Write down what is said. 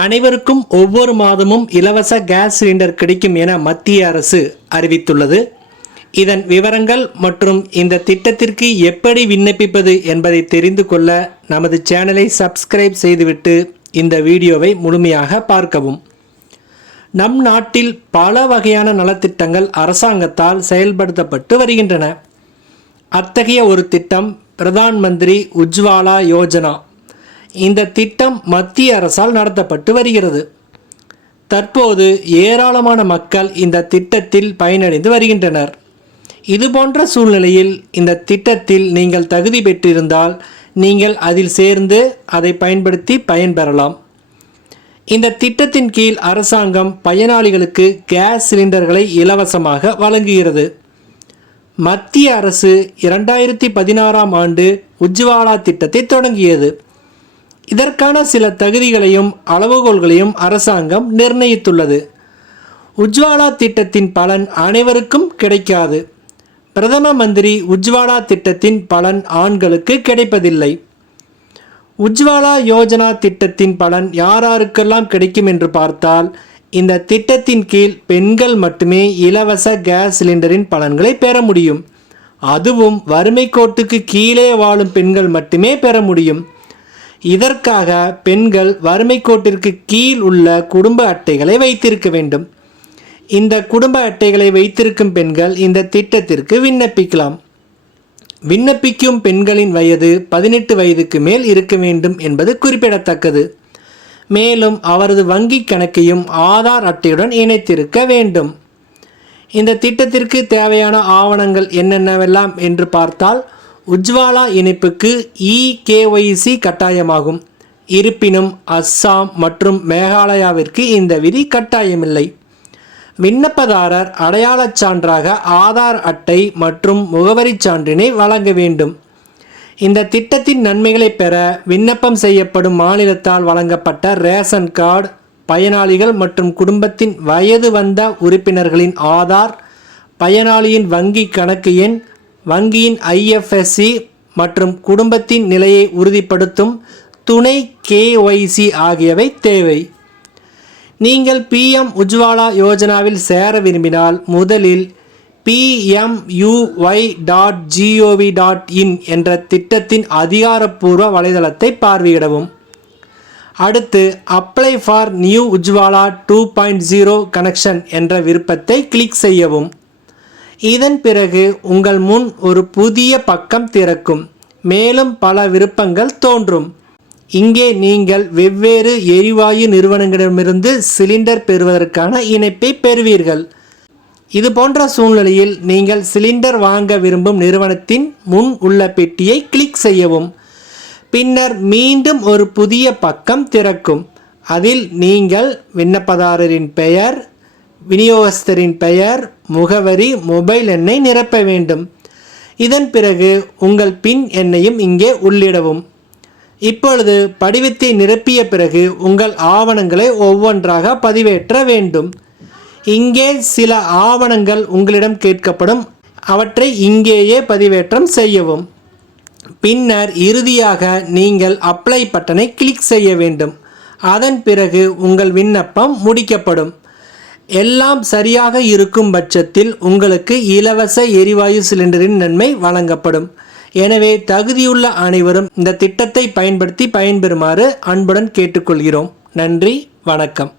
அனைவருக்கும் ஒவ்வொரு மாதமும் இலவச கேஸ் சிலிண்டர் கிடைக்கும் என மத்திய அரசு அறிவித்துள்ளது. இதன் விவரங்கள் மற்றும் இந்த திட்டத்திற்கு எப்படி விண்ணப்பிப்பது என்பதை தெரிந்து கொள்ள நமது சேனலை சப்ஸ்கிரைப் செய்துவிட்டு இந்த வீடியோவை முழுமையாக பார்க்கவும். நம் நாட்டில் பல வகையான நலத்திட்டங்கள் அரசாங்கத்தால் செயல்படுத்தப்பட்டு வருகின்றன. அத்தகைய ஒரு திட்டம் பிரதான் மந்திரி உஜ்வாலா யோஜனா. இந்த திட்டம் மத்திய அரசால் நடத்தப்பட்டு வருகிறது. தற்போது ஏராளமான மக்கள் இந்த திட்டத்தில் பயனடைந்து வருகின்றனர். இதுபோன்ற சூழ்நிலையில் இந்த திட்டத்தில் நீங்கள் தகுதி பெற்றிருந்தால் நீங்கள் அதில் சேர்ந்து அதை பயன்படுத்தி பயன்பெறலாம். இந்த திட்டத்தின் கீழ் அரசாங்கம் பயனாளிகளுக்கு கேஸ் சிலிண்டர்களை இலவசமாக வழங்குகிறது. மத்திய அரசு 2016ஆம் ஆண்டு உஜ்வாலா திட்டத்தை தொடங்கியது. இதற்கான சில தகுதிகளையும் அளவுகோல்களையும் அரசாங்கம் நிர்ணயித்துள்ளது. உஜ்வாலா திட்டத்தின் பலன் அனைவருக்கும் கிடைக்காது. பிரதம மந்திரி உஜ்வாலா திட்டத்தின் பலன் ஆண்களுக்கு கிடைப்பதில்லை. உஜ்வாலா யோஜனா திட்டத்தின் பலன் யாருக்கெல்லாம் கிடைக்கும் என்று பார்த்தால், இந்த திட்டத்தின் கீழ் பெண்கள் மட்டுமே இலவச கேஸ் சிலிண்டரின் பலன்களை பெற முடியும். அதுவும் வறுமை கோட்டுக்கு கீழே வாழும் பெண்கள் மட்டுமே பெற முடியும். இதற்காக பெண்கள் வறுமை கோட்டிற்கு கீழ் உள்ள குடும்ப அட்டைகளை வைத்திருக்க வேண்டும். இந்த குடும்ப அட்டைகளை வைத்திருக்கும் பெண்கள் இந்த திட்டத்திற்கு விண்ணப்பிக்கலாம். விண்ணப்பிக்கும் பெண்களின் வயது 18 வயதுக்கு மேல் இருக்க வேண்டும் என்பது குறிப்பிடத்தக்கது. மேலும் அவரது வங்கி கணக்கையும் ஆதார் அட்டையுடன் இணைத்திருக்க வேண்டும். இந்த திட்டத்திற்கு தேவையான ஆவணங்கள் என்னென்னவெல்லாம் என்று பார்த்தால், உஜ்வாலா இணைப்புக்கு EKYC கட்டாயமாகும். இருப்பினும் அஸ்ஸாம் மற்றும் மேகாலயாவிற்கு இந்த விதி கட்டாயமில்லை. விண்ணப்பதாரர் அடையாளச் சான்றாக ஆதார் அட்டை மற்றும் முகவரிச் சான்றினை வழங்க வேண்டும். இந்த திட்டத்தின் நன்மைகளை பெற விண்ணப்பம் செய்யப்படும் மாநிலத்தால் வழங்கப்பட்ட ரேஷன் கார்டு, பயனாளிகள் மற்றும் குடும்பத்தின் வயது வந்த உறுப்பினர்களின் ஆதார், பயனாளியின் வங்கி கணக்கு எண், வங்கியின் IFSC மற்றும் குடும்பத்தின் நிலையை உறுதிப்படுத்தும் துணை KYC ஆகியவை தேவை. நீங்கள் PM உஜ்வாலா யோஜனாவில் சேர விரும்பினால் முதலில் pmuy.gov.in என்ற திட்டத்தின் அதிகாரப்பூர்வ வலைதளத்தை பார்வையிடவும். அடுத்து apply for new Ujjwala 2.0 connection என்ற விருப்பத்தை கிளிக் செய்யவும். இதன் பிறகு உங்கள் முன் ஒரு புதிய பக்கம் திறக்கும். மேலும் பல விருப்பங்கள் தோன்றும். இங்கே நீங்கள் வெவ்வேறு எரிவாயு நிறுவனங்களிடமிருந்து சிலிண்டர் பெறுவதற்கான இணைப்பை பெறுவீர்கள். இது போன்ற சூழ்நிலையில் நீங்கள் சிலிண்டர் வாங்க விரும்பும் நிறுவனத்தின் முன் உள்ள பெட்டியை கிளிக் செய்யவும். பின்னர் மீண்டும் ஒரு புதிய பக்கம் திறக்கும். அதில் நீங்கள் விண்ணப்பதாரரின் பெயர், விநியோகஸ்தரின் பெயர், முகவரி, மொபைல் எண்ணை நிரப்ப வேண்டும். இதன் பிறகு உங்கள் பின் எண்ணையும் இங்கே உள்ளிடவும். இப்பொழுது படிவத்தை நிரப்பிய பிறகு உங்கள் ஆவணங்களை ஒவ்வொன்றாக பதிவேற்ற வேண்டும். இங்கே சில ஆவணங்கள் உங்களிடம் கேட்கப்படும். அவற்றை இங்கேயே பதிவேற்றம் செய்யவும். பின்னர் இறுதியாக நீங்கள் அப்ளை பட்டனை கிளிக் செய்ய வேண்டும். அதன் பிறகு உங்கள் விண்ணப்பம் முடிக்கப்படும். எல்லாம் சரியாக இருக்கும் பட்சத்தில் உங்களுக்கு இலவச எரிவாயு சிலிண்டரின் நன்மை வழங்கப்படும். எனவே தகுதியுள்ள அனைவரும் இந்த திட்டத்தை பயன்படுத்தி பயன்பெறுமாறு அன்புடன் கேட்டுக்கொள்கிறோம். நன்றி, வணக்கம்.